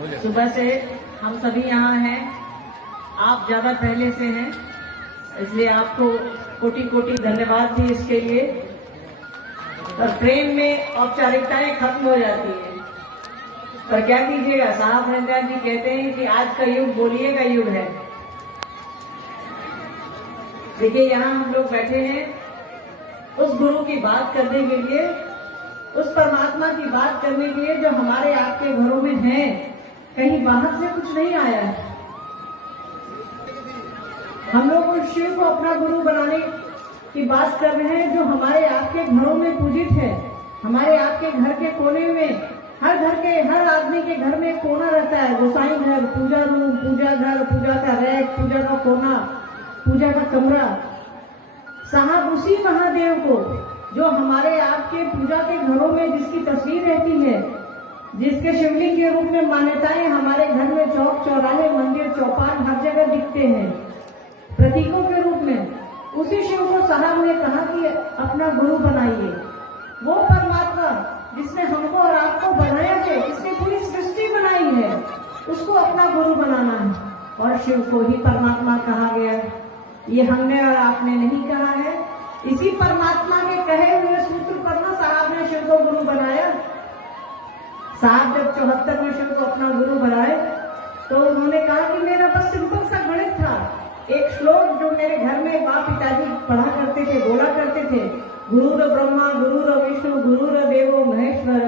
सुबह से हम सभी यहाँ हैं, आप ज्यादा पहले से हैं, इसलिए आपको कोटि कोटि धन्यवाद भी इसके लिए। पर प्रेम में औपचारिकताएं खत्म हो जाती है, पर क्या कीजिएगा, साहब हरिंदर जी कहते हैं कि आज का युग बोलिए का युग है। देखिए यहाँ हम लोग बैठे हैं उस गुरु की बात करने के लिए, उस परमात्मा की बात करने के लिए जो हमारे आपके घरों में है, कहीं बाहर से कुछ नहीं आया है। हम लोग उस शिव को अपना गुरु बनाने की बात कर रहे हैं जो हमारे आपके घरों में पूजित है। हमारे आपके घर के कोने में, हर आदमी के घर में एक कोना रहता है, गोसाई घर, पूजा रूम, पूजा घर, पूजा का रैक, पूजा का कोना, पूजा का कमरा। साहब उसी महादेव को जो हमारे आपके पूजा के घरों में जिसकी तस्वीर रहती है, जिसके शिवलिंग के रूप में मान्यताएं हमारे घर में चौक चौराहे मंदिर चौपाल हर जगह दिखते हैं प्रतीकों के रूप में, उसी शिव को साहब ने कहा कि अपना गुरु बनाइए। वो परमात्मा जिसने हमको और आपको बनाया है, जिसने पूरी सृष्टि बनाई है, उसको अपना गुरु बनाना है। और शिव को ही परमात्मा कहा गया है, ये हमने और आपने नहीं कहा है। इसी परमात्मा के कहे हुए सूत्र पर ना साहब ने शिव को गुरु बनाया। साहब जब 74 में शिव को अपना गुरु बनाए तो उन्होंने कहा कि मेरा बस सिंपल सा गणित था, एक श्लोक जो मेरे घर में बाप पिताजी पढ़ा करते थे, बोला करते थे, गुरुर ब्रह्मा गुरुर विष्णु गुरुर देवो महेश्वर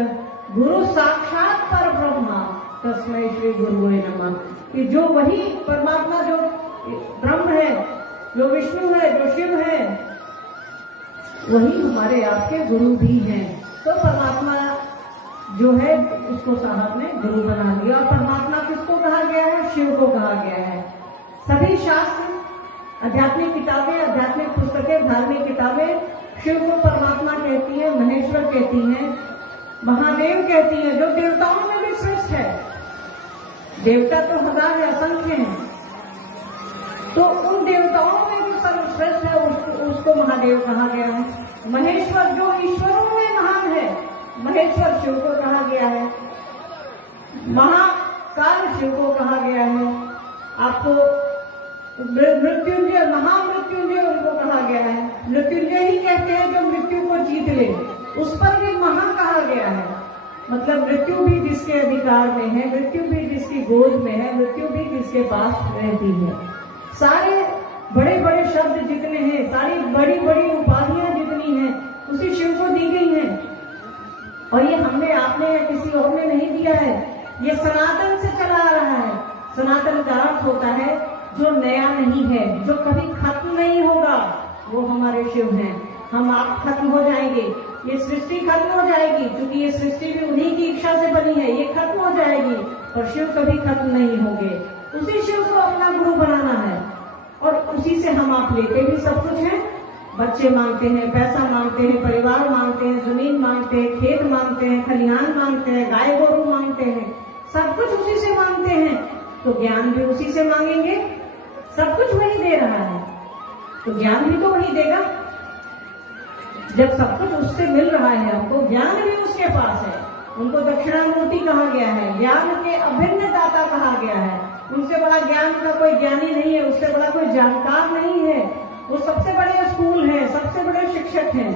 गुरु साक्षात पर ब्रह्मा तस्मै श्री गुरुवे नमः। कि जो वही परमात्मा जो ब्रह्म है, जो विष्णु है, जो शिव है, वही हमारे आपके गुरु भी हैं। तो परमात्मा जो है उसको साहब ने गुरु बना दिया। और परमात्मा किसको कहा गया है? शिव को कहा गया है। सभी शास्त्र, आध्यात्मिक किताबें, आध्यात्मिक पुस्तकें, धार्मिक किताबें शिव को परमात्मा कहती है, महेश्वर कहती हैं, महादेव कहती हैं, जो देवताओं में भी श्रेष्ठ है। देवता तो हजार है, असंख्य हैं, तो उन देवताओं में जो सर्वश्रेष्ठ है उसको महादेव कहा गया है। महेश्वर जो ईश्वरों में महान है, महेश्वर शिव को कहा गया है। महाकाल शिव को कहा गया है। आपको मृत्युंजय, महामृत्युंजय उनको कहा गया है। मृत्युंजय ही कहते हैं जो मृत्यु को जीत ले, उस पर भी महा कहा गया है। मतलब मृत्यु भी जिसके अधिकार में है, मृत्यु भी जिसकी गोद में है, मृत्यु भी जिसके पास रहती है। सारे बड़े बड़े शब्द जितने हैं, सारी बड़ी बड़ी उपाधियां जितनी हैं, उसी शिव को दी गई हैं। और ये हमने, आपने या किसी और ने नहीं दिया है, ये सनातन से चला आ रहा है। सनातन का अर्थ होता है जो नया नहीं है, जो कभी खत्म नहीं होगा, वो हमारे शिव हैं। हम आप खत्म हो जाएंगे, ये सृष्टि खत्म हो जाएगी, क्योंकि ये सृष्टि भी उन्हीं की इच्छा से बनी है, ये खत्म हो जाएगी, और शिव कभी खत्म नहीं होंगे। उसी शिव को अपना गुरु बनाना है, और उसी से हम आप लेते भी सब कुछ हैं। बच्चे मांगते हैं, पैसा मांगते हैं, परिवार मांगते हैं, जमीन मांगते हैं, खेत मांगते हैं, खलिहान मांगते हैं, गाय गोरू मांगते हैं, सब कुछ उसी से मांगते हैं। तो ज्ञान भी उसी से मांगेंगे, सब कुछ वही दे रहा है, तो ज्ञान भी तो वही देगा। जब सब कुछ उससे मिल रहा है हमको, ज्ञान भी उसके पास है। उनको दक्षिणामूर्ति कहा गया है, ज्ञान के अभिन्न दाता कहा गया है। उनसे बड़ा ज्ञान का कोई ज्ञानी नहीं है, उससे बड़ा कोई जानकार नहीं है। वो सबसे बड़े स्कूल हैं, सबसे बड़े शिक्षक हैं।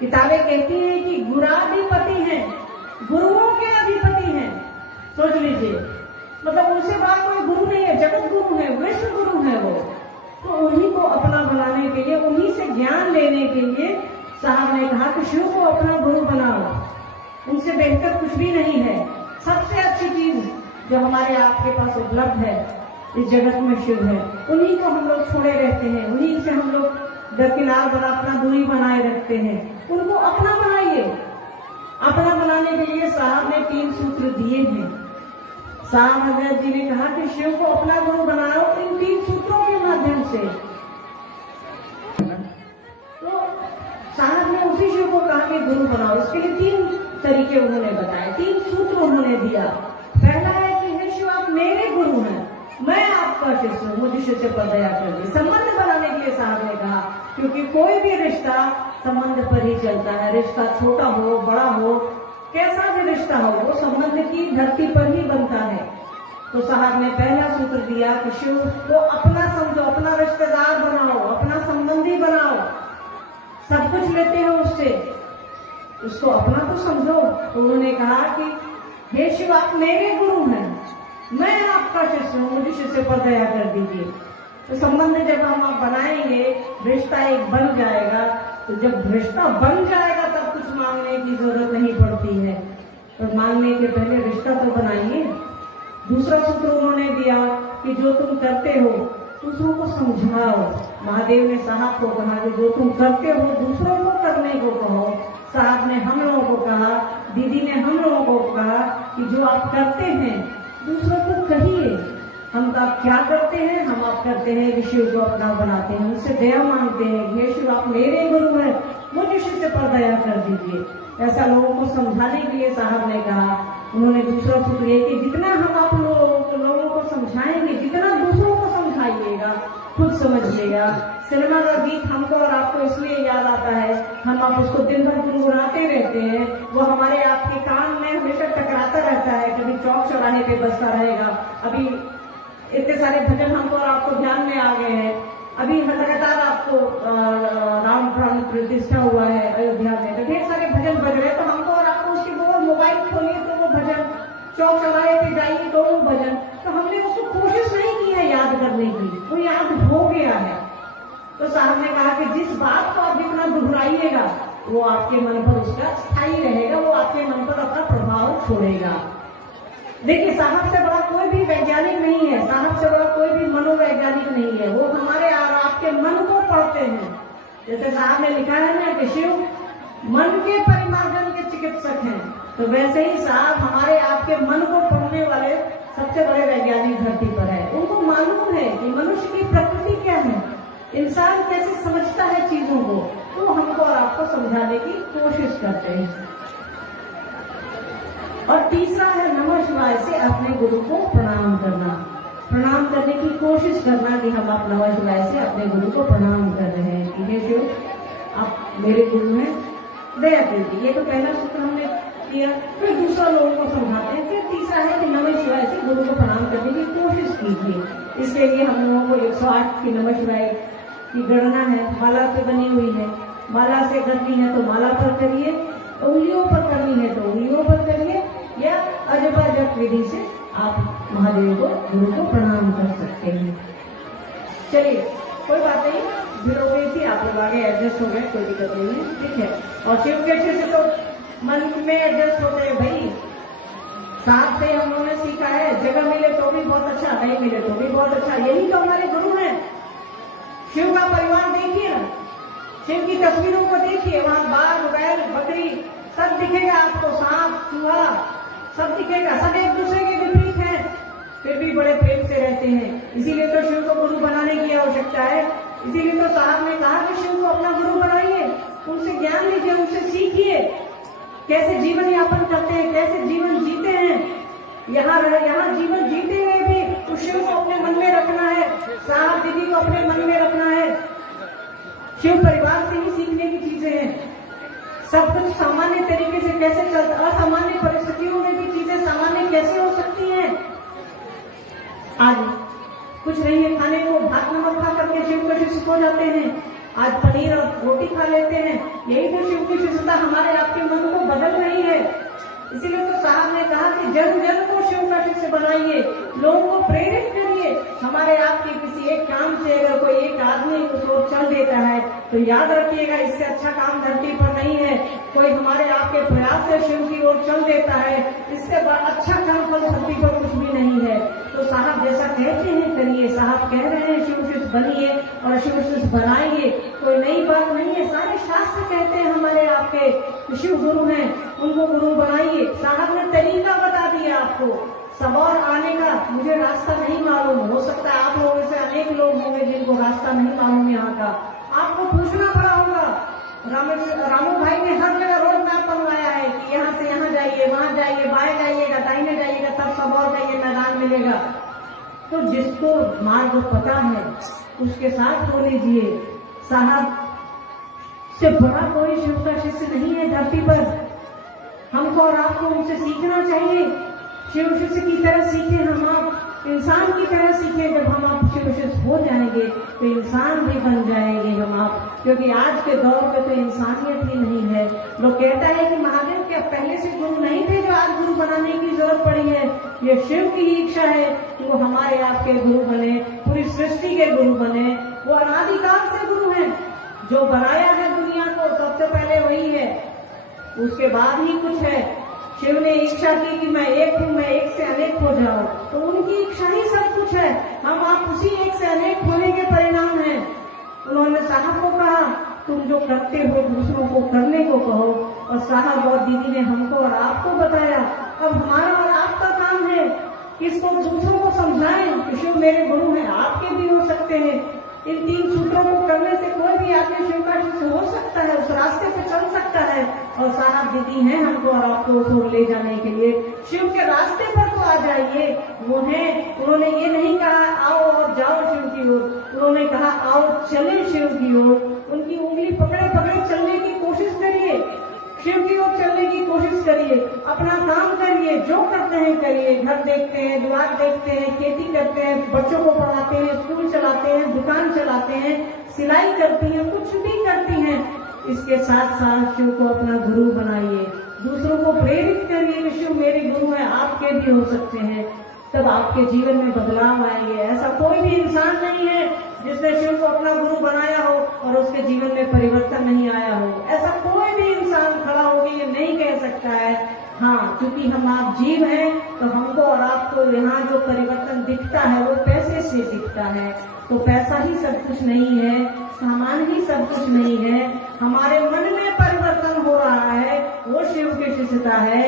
किताबें कहती हैं कि गुराधिपति हैं, गुरुओं के अधिपति हैं। सोच लीजिए, मतलब उनसे बड़ा कोई गुरु नहीं है, जगत गुरु है, विश्व गुरु है वो। तो उन्हीं को अपना बनाने के लिए, उन्हीं से ज्ञान लेने के लिए साहब ने कहा कि शिव को अपना गुरु बनाओ। उनसे बेहतर कुछ भी नहीं है। सबसे अच्छी चीज जो हमारे आपके पास उपलब्ध है इस जगत में शिव है। उन्हीं को हम लोग छोड़े रहते हैं, उन्हीं से हम लोग दरकिनार बना अपना दूरी बनाए रखते हैं। उनको अपना बनाइए। अपना बनाने के लिए साहब ने 3 सूत्र दिए हैं। साहब हजरत जी ने कहा कि शिव को अपना गुरु बनाओ इन 3 सूत्रों के माध्यम से। तो साहब ने उसी शिव को कहा कि गुरु बनाओ। इसके लिए 3 तरीके उन्होंने बताए, 3 सूत्र उन्होंने दिया। पहला है कि हे शिव आप मेरे गुरु हैं, मैं आपका शिष्य हूँ, मुझे शिष्य पर दया करिए। संबंध बनाने के लिए साहब ने कहा, क्योंकि कोई भी रिश्ता संबंध पर ही चलता है। रिश्ता छोटा हो, बड़ा हो, कैसा भी रिश्ता हो, वो संबंध की धरती पर ही बनता है। तो साहब ने पहला सूत्र दिया कि शिव को अपना समझो, अपना रिश्तेदार बनाओ, अपना संबंधी बनाओ। सब कुछ लेते हो उससे, उसको अपना तो समझो। तो उन्होंने कहा कि हे शिव, आप मेरे गुरु हैं, मैं आपका शिष्य हूँ, मुझे शिष्य पर दया कर दीजिए। तो संबंध जब हम आप बनाएंगे, रिश्ता एक बन जाएगा। तो जब रिश्ता बन जाएगा तब कुछ मांगने की जरूरत नहीं पड़ती है, पर मांगने के पहले रिश्ता तो बनाइए। दूसरा सूत्र उन्होंने दिया कि जो तुम करते हो दूसरों को समझाओ। महादेव ने साहब को कहा कि जो तुम करते हो दूसरों को करने को कहो। साहब ने हम लोगों को कहा, दीदी ने हम लोगों को कहा कि जो आप करते हैं दूसरों को कहिए। हम तो आप क्या करते हैं, हम आप करते हैं कि शिव को अपना बनाते हैं, उससे दया मांगते हैं। हे शिव, आप मेरे गुरु हैं, मुझे शिष्य पर दया कर दीजिए। ऐसा लोगों को समझाने के लिए साहब ने कहा। उन्होंने दूसरा सूत्र ये कि जितना हम आप लोगों को समझाएंगे, जितना दूसरों को समझाइएगा, खुद समझ लेगा। सिनेमा का गीत हमको और आपको इसलिए याद आता है, हम आप उसको दिन भर गुनगुनाते रहते हैं, वो हमारे आपके कान में हमेशा टकराता रहता है, कभी चौक चौराहे पे बजता रहेगा। अभी इतने सारे भजन हमको और आपको ध्यान में आ गए हैं। अभी लगातार आपको राम प्राण प्रतिष्ठा हुआ है अयोध्या में, तो ढेर सारे भजन बज रहे हैं। तो हमको और आपको उसके वो मोबाइल खोलिए तो वो भजन, चौक चौराहे पे जाइए तो वो भजन, तो हमने उसको कोशिश नहीं की है याद करने की, वो याद हो गया है। तो साहब ने कहा कि जिस बात को आप जितना दोहराइएगा वो आपके मन पर उसका स्थायी रहेगा, वो आपके मन पर अपना प्रभाव छोड़ेगा। देखिए, साहब से बड़ा कोई भी वैज्ञानिक नहीं है, साहब से बड़ा कोई भी मनोवैज्ञानिक नहीं है। वो हमारे और आपके मन को पढ़ते हैं। जैसे साहब ने लिखा है ना कि शिव मन के परिमार्जन के चिकित्सक हैं, तो वैसे ही साहब हमारे आपके मन को पढ़ने वाले सबसे बड़े वैज्ञानिक धरती पर है। उनको मालूम है कि मनुष्य की प्रकृति क्या है, इंसान कैसे समझता है चीजों को, तो हमको और आपको समझाने की कोशिश करते हैं। और तीसरा है नमः शिवाय से अपने गुरु को प्रणाम करना, प्रणाम करने की कोशिश करना कि हम आप नमः शिवाय से अपने गुरु को प्रणाम कर रहे हैं कि हे शिव, आप मेरे गुरु हैं, दया कीजिए। ये तो पहला सूत्र हमने किया। फिर दूसरा लोगों को समझाते हैं। फिर तीसरा है कि नमः शिवाय से गुरु को प्रणाम करने की कोशिश कीजिए। इसके लिए हम लोगों को 108 की नमः शिवाय की गणना है, माला पे बनी हुई है। माला से करनी है तो माला पर करिए, उंगलियों पर करनी है तो उंगलियों पर करिए, या अजपा जप विधि से आप महादेव को, गुरु को प्रणाम कर सकते हैं। चलिए, कोई बात नहीं, भीड़ हो गई थी, आप लोग आगे एडजस्ट हो गए, कोई दिक्कत नहीं है, ठीक है। और शिव के अच्छे से तो मन में एडजस्ट होते हैं भाई। साथ से हम लोगों ने सीखा है, जगह मिले तो भी बहुत अच्छा, नहीं मिले तो भी बहुत अच्छा, यही तो हमारे गुरु हैं। शिव का परिवार देखिए ना, शिव की तस्वीरों को देखिए, वहां बाघ, बैल, बकरी सब दिखेगा आपको, सांप, चूहा सब दिखेगा, सब एक दूसरे के विपरीत हैं, फिर भी बड़े प्रेम से रहते हैं। इसीलिए तो शिव को गुरु बनाने की आवश्यकता है। इसीलिए तो साहब ने कहा कि शिव को अपना गुरु बनाइए, उनसे ज्ञान लीजिए, उनसे सीखिए कैसे जीवन यापन करते हैं, कैसे जीवन जीते हैं। यहाँ जीवन जीते हुए भी उस शिव को अपने मन में रखना है, साहब दीदी को अपने मन में रखना है। शिव परिवार से ही सीखने की चीजें हैं। सब कुछ सामान्य तरीके से कैसे चलता, असामान्य परिस्थितियों में भी चीजें सामान्य कैसे हो सकती हैं। आज कुछ नहीं है खाने को, भात नमक खा करके शिव के शिष्य हो जाते हैं। आज पनीर और रोटी खा लेते हैं। यही तो शिव की शिष्यता हमारे आपके मन को बदल रही है। इसीलिए तो साहब ने कहा कि जन जन को शिव का शिष्य बनाइए, लोगों को प्रेरित करिए। हमारे आपके किसी एक काम से अगर कोई एक आदमी उस ओर चल देता है तो याद रखिएगा, इससे अच्छा काम धरती पर नहीं है। कोई हमारे आपके प्रयास से शिव की ओर चल देता है, इससे अच्छा काम फल धरती पर कुछ भी नहीं है। तो साहब जैसा कहते हैं करिए, साहब कह रहे हैं शिव शिष्य बनिए और शिव शिष्य बनाइए, कोई नई बात नहीं है। सारे शास्त्र कहते हैं हमारे आपके शिव गुरु हैं, उनको गुरु बनाइए। साहब ने तरीका बता दिया आपको सबौर आने का। मुझे रास्ता नहीं मालूम, हो सकता है आप लोगों से अनेक लोग होंगे जिनको रास्ता नहीं मालूम यहाँ का, आपको पूछना पड़ा होगा। रामू भाई ने हर जगह रोड मैप बनवाया है कि यहाँ से यहाँ जाइए, वहां जाइए, बाएं जाइएगा, दाहिने जाइएगा, तब सबौर का ये मैदान मिलेगा। तो जिसको मार्ग पता है उसके साथ हो लीजिए। साहब से बड़ा कोई शिव का शिष्य नहीं है धरती पर। हमको और आपको उनसे सीखना चाहिए, शिव शिष्य की तरह सीखे हम आप। इंसान की तरह सीखे। जब हम आप शिव हो जाएंगे तो इंसान भी बन जाएंगे हम आप, क्योंकि आज के दौर में तो इंसानियत ही नहीं है। लोग कहता है कि महादेव क्या पहले से गुरु नहीं थे जो आज गुरु बनाने की जरूरत पड़ी है? ये शिव की इच्छा है कि वो हमारे आपके गुरु बने, पूरी सृष्टि के गुरु बने। वो अनादिकाल से गुरु हैं, जो बनाया है दुनिया को सबसे पहले वही है, उसके बाद ही कुछ है। शिव ने इच्छा की कि मैं एक हूँ, मैं एक से अनेक हो जाऊं, तो उनकी इच्छा ही सब कुछ है। हम आप उसी एक से अनेक होने के परिणाम हैं। उन्होंने साहब को कहा तुम जो करते हो दूसरों को करने को कहो, और साहब और दीदी ने हमको और आपको बताया। अब हमारा और आपका काम है कि इसको दूसरों को समझाएं कि शिव मेरे गुरु हैं, आपके भी हो सकते हैं। इन 3 सूत्रों को करने से कोई भी आपके शिव का शिष्य हो सकता है, उस रास्ते पे चल सकता है। और साहब दीदी हैं हमको और आपको उस ओर ले जाने के लिए। शिव के रास्ते पर तो आ जाइए, वो हैं। उन्होंने ये नहीं कहा आओ और जाओ शिव की ओर, उन्होंने कहा आओ चले शिव की ओर। उनकी उंगली पकड़े पकड़े चलने की कोशिश करिए, शिव की ओर चलने की कोशिश करिए, अपना काम करिए, जो करते हैं करिए। घर देखते हैं, द्वार देखते हैं, खेती करते हैं, बच्चों को पढ़ाते हैं, स्कूल चलाते हैं, दुकान चलाते हैं, सिलाई करती हैं, कुछ भी करती हैं। इसके साथ साथ शिव को अपना गुरु बनाइए, दूसरों को प्रेरित करिए कि शिव मेरे गुरु हैं, आपके भी हो सकते हैं। तब आपके जीवन में बदलाव आएंगे। ऐसा कोई भी इंसान नहीं है जिसने शिव को अपना गुरु बनाया हो और उसके जीवन में परिवर्तन नहीं आया हो। ऐसा कोई भी इंसान खड़ा होकर ये नहीं कह सकता है। हाँ, क्योंकि हम आप जीव हैं तो हमको और आपको यहाँ जो परिवर्तन दिखता है वो पैसे से दिखता है। तो पैसा ही सब कुछ नहीं है, सामान ही सब कुछ नहीं है। हमारे मन में परिवर्तन हो रहा है, वो शिव की शिष्यता है।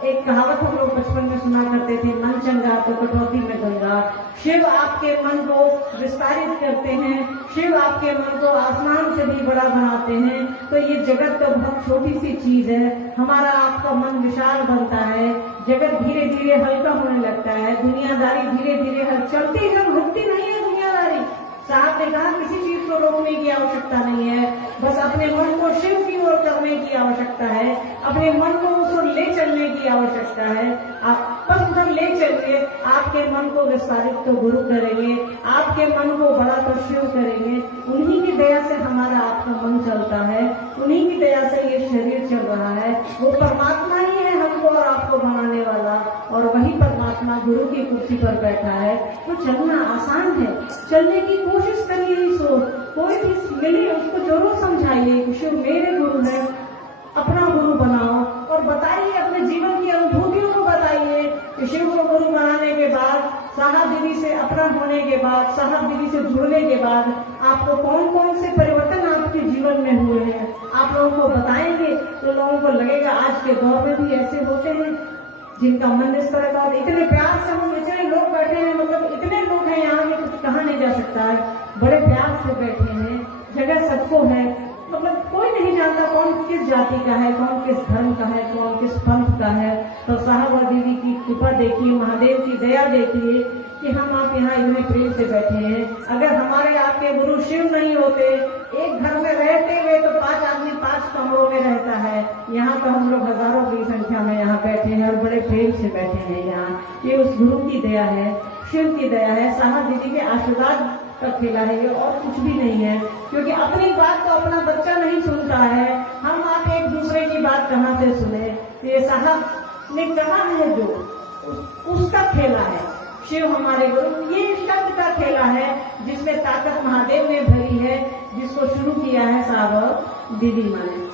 एक कहावत हम लोग बचपन में सुना करते थे, मन चंगा तो कटौती में गंगा। शिव आपके मन को विस्तारित करते हैं, शिव आपके मन को आसमान से भी बड़ा बनाते हैं। तो ये जगत तो बहुत छोटी सी चीज है, हमारा आपका मन विशाल बनता है। जगत धीरे धीरे हल्का होने लगता है, दुनियादारी धीरे धीरे चलती है, रुकती नहीं है दुनियादारी। साहब ने कहा किसी चीज को रोकने की आवश्यकता नहीं है, बस अपने मन को शिव की ओर करने की आवश्यकता है, अपने मन को उस ओर ले चलने की आवश्यकता है। आप बस उधर ले चलिए, आपके मन को विस्तारित तो गुरु करेंगे, आपके मन को बड़ा तो शिव करेंगे। उन्हीं की दया से हमारा आपका मन चलता है, उन्हीं की दया से ये शरीर चल रहा है। वो परमात्मा ही है हमको और आपको बनाने वाला, और वही परमात्मा गुरु की कुर्सी पर बैठा है। तो चलना आसान है, चलने की कोशिश करिए। इस ओर कोई भी मिले उसको जरूर समझाइए कि शिव मेरे गुरु है, अपना गुरु बनाओ। और बताइए, अपने जीवन की अनुभूतियों को बताइए कि शिव को गुरु बनाने के बाद, साहब दीदी से अपना होने के बाद, साहब दीदी से जुड़ने के बाद आपको कौन कौन से परिवर्तन आपके जीवन में हुए हैं। आप लोगों को बताएंगे तो लोगों को लगेगा आज के दौर में भी ऐसे होते हैं जिनका मन इस तरह का। इतने प्यार से हम इतने लोग बैठे हैं, मतलब इतने लोग हैं यहाँ में, कुछ कहा नहीं जा सकता है। बड़े प्यार से बैठे हैं, जगह सबको है, मतलब कोई नहीं जानता कौन किस जाति का है, कौन किस धर्म का है, कौन किस पंथ का है। तो साहब और दीदी की कृपा देखिए, महादेव की दया देखिए कि हम आप यहाँ इतने प्रेम से बैठे हैं। अगर हमारे आपके गुरु शिव नहीं होते, एक घर में रहते हुए तो 5 आदमी 5 कमरों में रहता है। यहाँ तो हम लोग हजारों की संख्या में यहाँ बैठे हैं और बड़े प्रेम से बैठे हैं यहाँ। ये उस गुरु की दया है, शिव की दया है, साहब दीदी के आशीर्वाद का खेला है, ये और कुछ भी नहीं है। क्योंकि अपनी बात तो अपना बच्चा नहीं सुनता है, हम आप एक दूसरे की बात कहाँ से सुने। ये साहब ने कहा है जो उसका खेला है, शिव हमारे गुरु, ये शब्द का खेला है जिसमें ताकत महादेव ने भरी है, जिसको शुरू किया है साहब दीदी माँ ने।